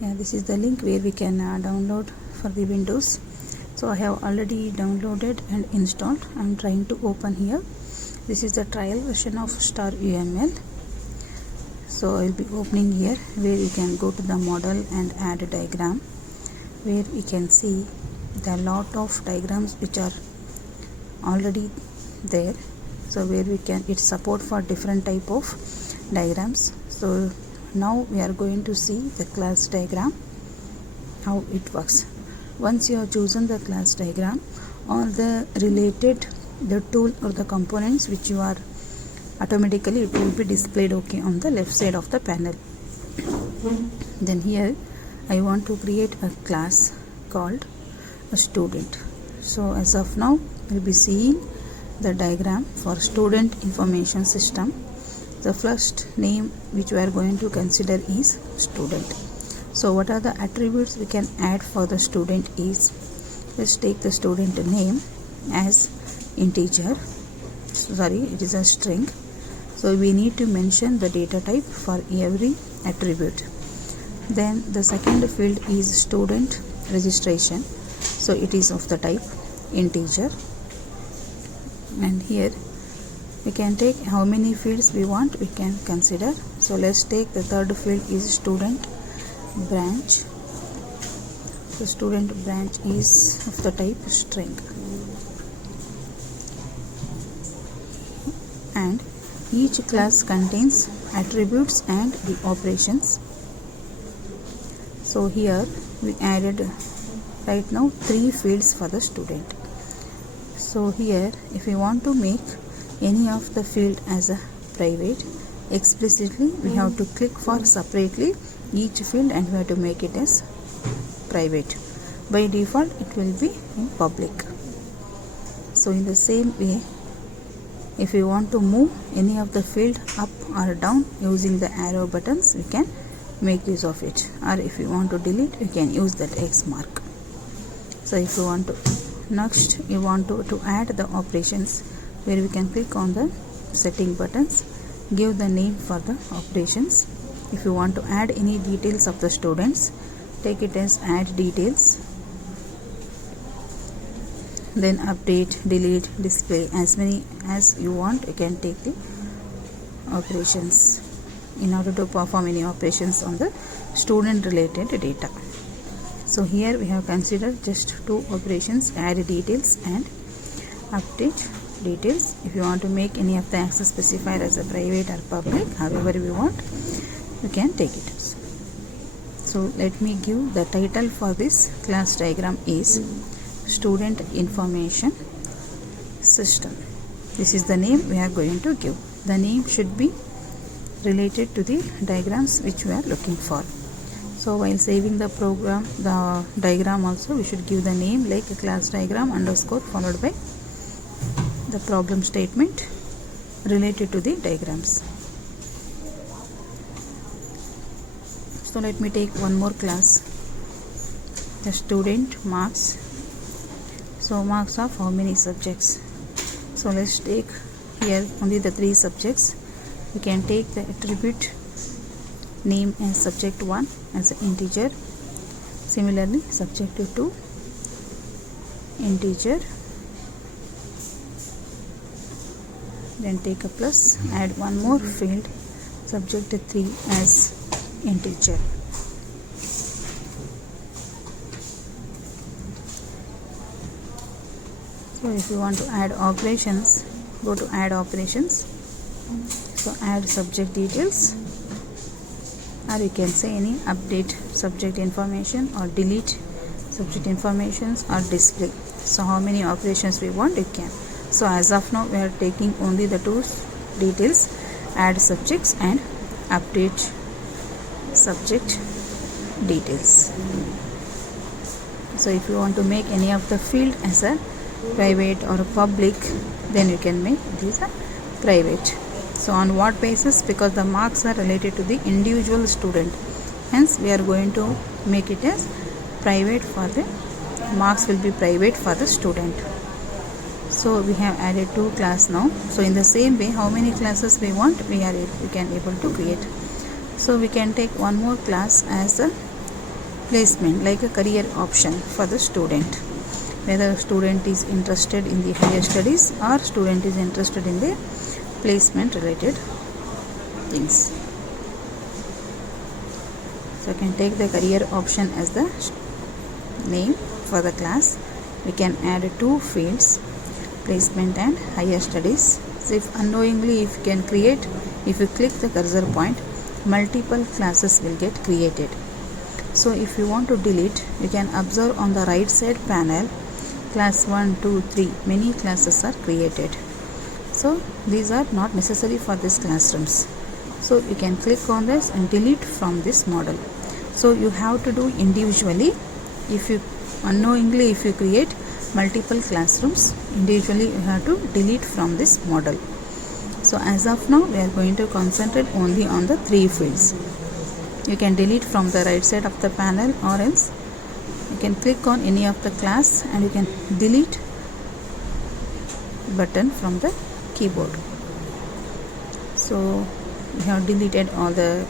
Yeah, this is the link where we can download for the Windows. So I have already downloaded and installed. I'm trying to open here. This is the trial version of StarUML. So I'll be opening here where you can go to the model and add a diagram, where we can see the lot of diagrams which are already there. So where we can, it support for different type of diagrams. So now we are going to see the class diagram, how it works. Once you have chosen the class diagram, all the related the tool or the components which you are automatically, it will be displayed on the left side of the panel. Then here I want to create a class called a student. So as of now we'll be seeing the diagram for student information system. The first name which we are going to consider is student. So what are the attributes we can add for the student is, let's take the student name as integer. Sorry, it is a string. So we need to mention the data type for every attribute. Then the second field is student registration. So it is of the type integer. And here we can take how many fields we want, we can consider. So let's take the third field is student branch. The student branch is of the type string. And each class contains attributes and the operations. So here we added right now 3 fields for the student. So here if we want to make any of the field as a private, explicitly we have to click for separately each field and we have to make it as private. By default it will be in public. So in the same way, if we want to move any of the field up or down using the arrow buttons, we can make use of it. Or if you want to delete, you can use that X mark. So if you want to, next you want to add the operations, where we can click on the setting buttons, give the name for the operations. If you want to add any details of the students, take it as add details. Then update, delete, display, as many as you want, you can take the operations in order to perform any operations on the student related data. So here we have considered just 2 operations, add details and update details. If you want to make any of the access specifier as a private or public, however you want, you can take it. So let me give the title for this class diagram is student information system. This is the name we are going to give. The name should be related to the diagrams which we are looking for. So while saving the program, the diagram also, we should give the name like a class diagram underscore followed by the problem statement related to the diagrams. So let me take one more class, the student marks. So marks of how many subjects? So let's take here only the 3 subjects. We can take the attribute name as subject 1 as an integer. Similarly subject 2 integer. Then take a plus, add one more field, subject 3 as integer. So if you want to add operations, go to add operations. So add subject details, or you can say any update subject information or delete subject informations or display. So how many operations we want, you can. So as of now we are taking only the 2 details, add subjects and update subject details. So if you want to make any of the field as a private or a public, then you can make these a private. So on what basis? Because the marks are related to the individual student, hence we are going to make it as private for the marks will be private for the student. So we have added 2 classes now. So in the same way, how many classes we want, we can able to create. So we can take one more class as a placement, like a career option for the student, whether student is interested in the higher studies or student is interested in the placement related things. So I can take the career option as the name for the class. We can add 2 fields, placement and higher studies. So if unknowingly, if you can create, if you click the cursor point, multiple classes will get created. So if you want to delete, you can observe on the right side panel, class 1, 2, 3, many classes are created. So these are not necessary for these classrooms. So you can click on this and delete from this model. So you have to do individually. If you unknowingly, if you create multiple classrooms, individually you have to delete from this model. So as of now, we are going to concentrate only on the 3 fields. You can delete from the right side of the panel, or else you can click on any of the class and you can delete button from the keyboard. So we have deleted all the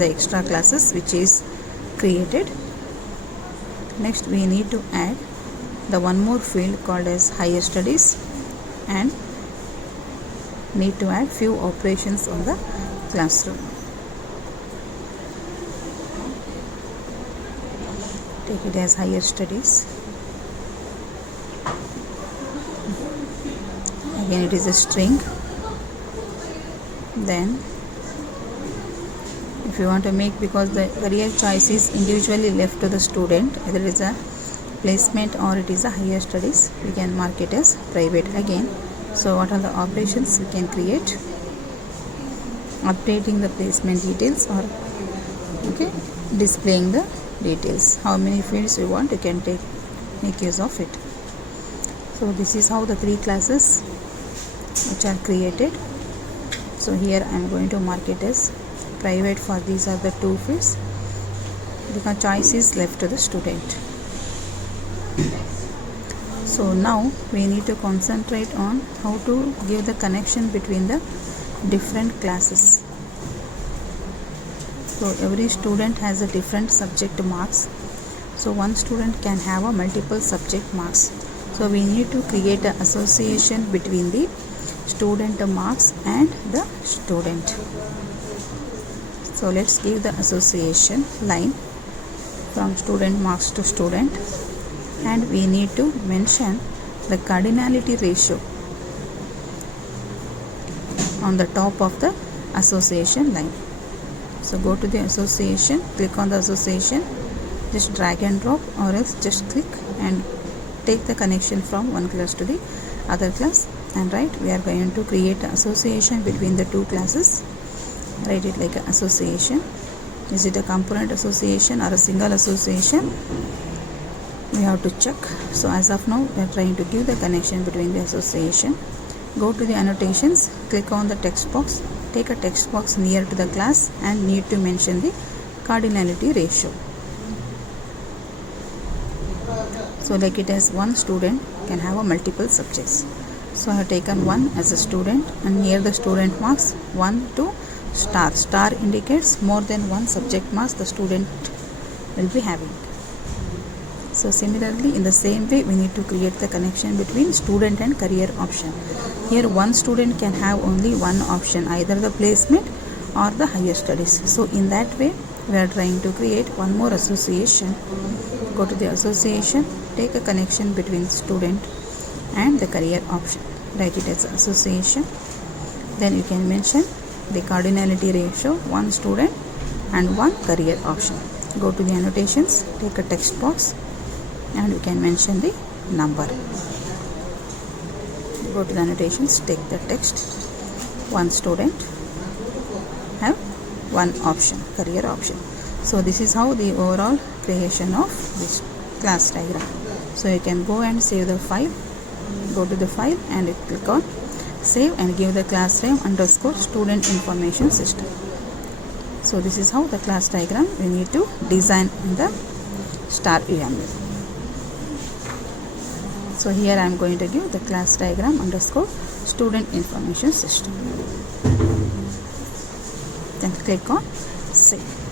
extra classes which is created. Next we need to add the one more field called as higher studies, and need to add few operations on the classroom. Take it as higher studies. Again it is a string. Then if you want to make, because the career choice is individually left to the student, whether it is a placement or it is a higher studies, we can mark it as private again. So what are the operations we can create? Updating the placement details, or displaying the details. How many fields you want, you can make use of it. So this is how the 3 classes which are created. So here I am going to mark it as private for these are the 2 fields, because choice is left to the student. So now we need to concentrate on how to give the connection between the different classes. So every student has a different subject marks. So one student can have a multiple subject marks. So we need to create an association between the student marks and the student. So let's give the association line from student marks to student, and we need to mention the cardinality ratio on the top of the association line. So go to the association, click on the association, just drag and drop, or else just click and take the connection from one class to the other class, and we are going to create an association between the 2 classes. Write it like an association. Is it a component association or a single association? We have to check. So as of now, we are trying to give the connection between the association. Go to the annotations, click on the text box, take a text box near to the class and need to mention the cardinality ratio. So like it as one student can have a multiple subjects. So I have taken 1 as a student, and near the student marks 1 to star. Star indicates more than 1 subject marks the student will be having. So similarly, in the same way, we need to create the connection between student and career option. Here one student can have only one option, either the placement or the higher studies. So in that way, we are trying to create one more association. Go to the association, take a connection between student and the career option. Write it as association. Then you can mention the cardinality ratio, 1 student and 1 career option. Go to the annotations, take a text box, and you can mention the number. Go to the annotations, take the text, 1 student have 1 option, career option. So this is how the overall creation of this class diagram. So you can go and save the file. Go to the file and click on save and give the class name _student information system. So this is how the class diagram we need to design in the StarUML. So here I am going to give the class diagram underscore student information system. Then click on save.